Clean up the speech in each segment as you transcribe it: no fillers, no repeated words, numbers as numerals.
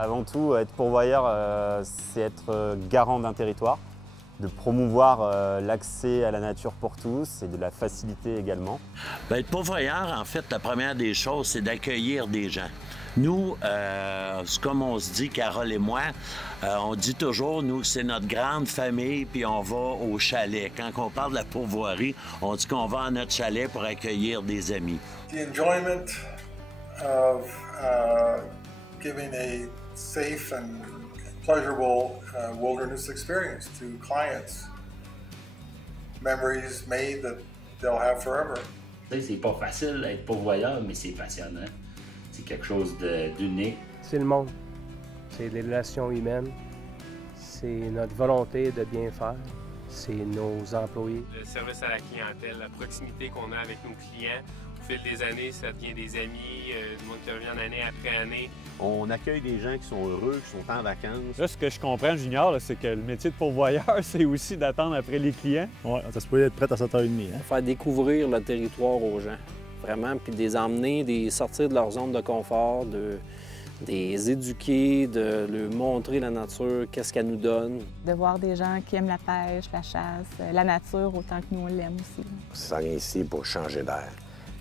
Avant tout, être pourvoyeur, c'est être garant d'un territoire, de promouvoir l'accès à la nature pour tous et de la faciliter également. Bien, être pourvoyeur, en fait, la première des choses, c'est d'accueillir des gens. Nous, comme on se dit, Carole et moi, on dit toujours, nous, c'est notre grande famille, puis on va au chalet. Quand on parle de la pourvoirie, on dit qu'on va à notre chalet pour accueillir des amis. The enjoyment of giving a safe and pleasurable wilderness experience to clients. Memories made that they'll have forever. C'est pas facile d'être pourvoyeur, mais c'est passionnant. C'est quelque chose d'unique. C'est le monde. C'est les relations humaines. C'est notre volonté de bien faire. C'est nos employés. Le service à la clientèle, la proximité qu'on a avec nos clients. Au fil des années, ça devient des amis, du monde qui revient année après année. On accueille des gens qui sont heureux, qui sont en vacances. Là, ce que je comprends, Junior, c'est que le métier de pourvoyeur, c'est aussi d'attendre après les clients. Oui, ça se peut être prêt à 7h30. Hein? Faire découvrir le territoire aux gens, vraiment, puis de les emmener, de sortir de leur zone de confort, de les éduquer, de leur montrer la nature, qu'est-ce qu'elle nous donne. De voir des gens qui aiment la pêche, la chasse, la nature autant que nous on l'aime aussi. Ça vient ici pour changer d'air,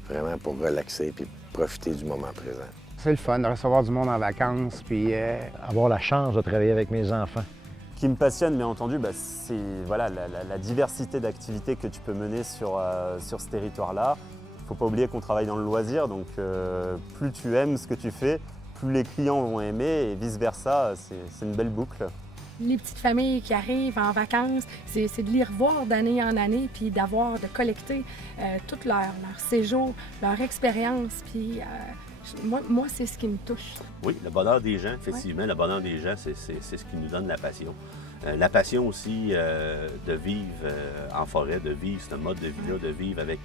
vraiment pour relaxer puis profiter du moment présent. C'est le fun de recevoir du monde en vacances puis avoir la chance de travailler avec mes enfants. Ce qui me passionne, bien entendu, c'est voilà, la diversité d'activités que tu peux mener sur ce territoire-là. Il ne faut pas oublier qu'on travaille dans le loisir, donc plus tu aimes ce que tu fais, plus les clients vont aimer et vice-versa, c'est une belle boucle. Les petites familles qui arrivent en vacances, c'est de les revoir d'année en année, puis de collecter tout leur séjour, leur expérience, puis moi c'est ce qui me touche. Oui, le bonheur des gens, effectivement, le bonheur des gens, c'est ce qui nous donne la passion. La passion aussi de vivre en forêt, de vivre ce mode de vie-là, de vivre avec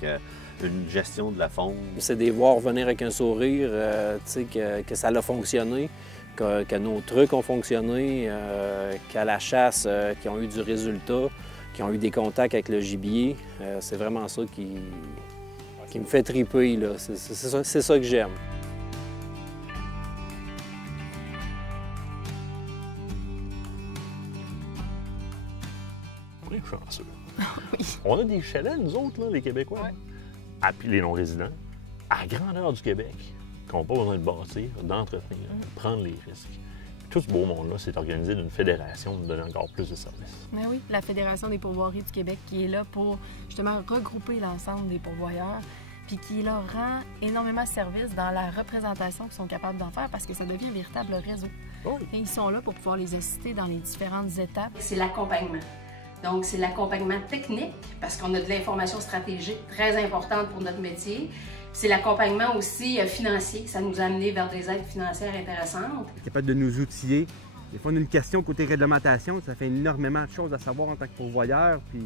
une gestion de la faune. C'est de les voir venir avec un sourire, que ça a fonctionné, que nos trucs ont fonctionné, qu'à la chasse, qu'ils ont eu du résultat, qu'ils ont eu des contacts avec le gibier. C'est vraiment ça qui me fait triper, là. C'est ça que j'aime. On est chanceux. Oui. On a des chalets, nous autres, là, les Québécois. Ouais. Puis les non-résidents, à la grandeur du Québec, qui n'ont pas besoin de bâtir, d'entretenir, de prendre les risques. Tout ce beau monde-là, c'est organisé d'une fédération de donner encore plus de services. Mais oui, la Fédération des pourvoiries du Québec qui est là pour justement regrouper l'ensemble des pourvoyeurs, puis qui leur rend énormément service dans la représentation qu'ils sont capables d'en faire parce que ça devient un véritable réseau. Oui. Et ils sont là pour pouvoir les assister dans les différentes étapes. C'est l'accompagnement. Donc, c'est l'accompagnement technique parce qu'on a de l'information stratégique très importante pour notre métier. C'est l'accompagnement aussi financier. Ça nous a amené vers des aides financières intéressantes. Capable de nous outiller. Des fois, on a une question côté réglementation. Ça fait énormément de choses à savoir en tant que pourvoyeur. Puis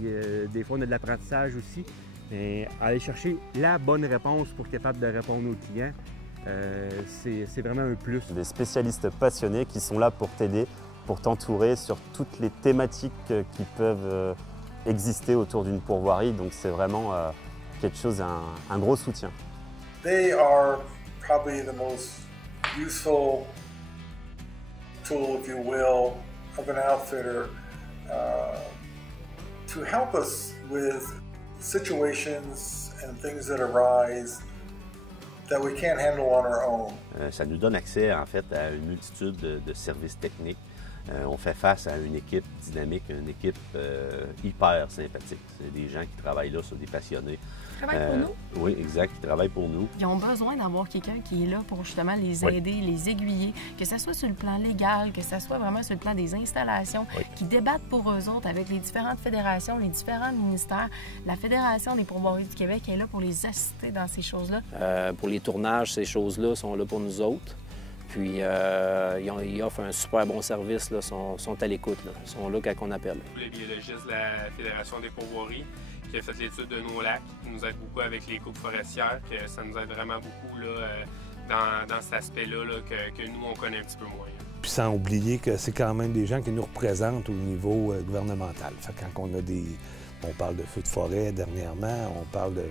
des fois, on a de l'apprentissage aussi. Mais aller chercher la bonne réponse pour être capable de répondre aux clients, c'est vraiment un plus. Des spécialistes passionnés qui sont là pour t'aider, pour t'entourer sur toutes les thématiques qui peuvent exister autour d'une pourvoirie. Donc c'est vraiment quelque chose, un gros soutien. They are probably the most useful tool, if you will, of an outfitter to help us with situations and things that arise that we can't handle on our own. Ça nous donne accès, en fait, à une multitude de services techniques. On fait face à une équipe dynamique, une équipe hyper sympathique. C'est des gens qui travaillent là, sont des passionnés. Ils travaillent pour nous? Oui, exact, qui travaillent pour nous. Ils ont besoin d'avoir quelqu'un qui est là pour justement les aider, les aiguiller, que ce soit sur le plan légal, que ce soit vraiment sur le plan des installations, qui débattent pour eux autres avec les différentes fédérations, les différents ministères. La Fédération des pourvoiries du Québec est là pour les assister dans ces choses-là. Pour les tournages, ces choses-là sont là pour nous autres. Puis, ils offrent un super bon service, là, sont à l'écoute, ils sont là quand on appelle. Le biologiste de la Fédération des pourvoiries qui a fait l'étude de nos lacs, qui nous aide beaucoup avec les coupes forestières, que ça nous aide vraiment beaucoup là, dans cet aspect-là que nous, on connaît un petit peu moins. Puis sans oublier que c'est quand même des gens qui nous représentent au niveau gouvernemental. Fait que quand on a On parle de feux de forêt dernièrement, on parle de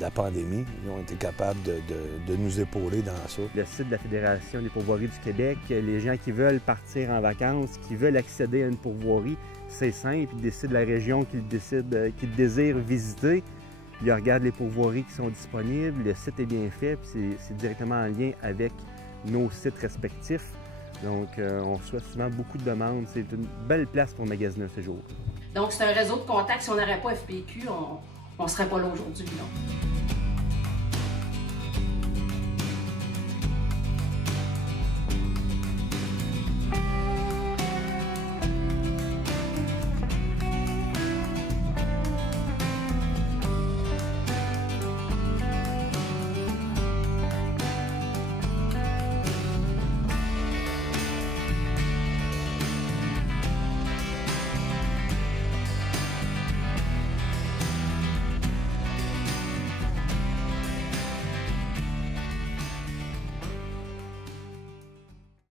la pandémie. Ils ont été capables de nous épauler dans ça. Le site de la Fédération des pourvoiries du Québec, les gens qui veulent partir en vacances, qui veulent accéder à une pourvoirie, c'est simple, ils décident de la région qu'ils désirent visiter. Ils regardent les pourvoiries qui sont disponibles, le site est bien fait, puis c'est directement en lien avec nos sites respectifs. Donc, on reçoit souvent beaucoup de demandes. C'est une belle place pour magasiner un séjour. Donc, c'est un réseau de contacts. Si on n'aurait pas FPQ, on ne serait pas là aujourd'hui.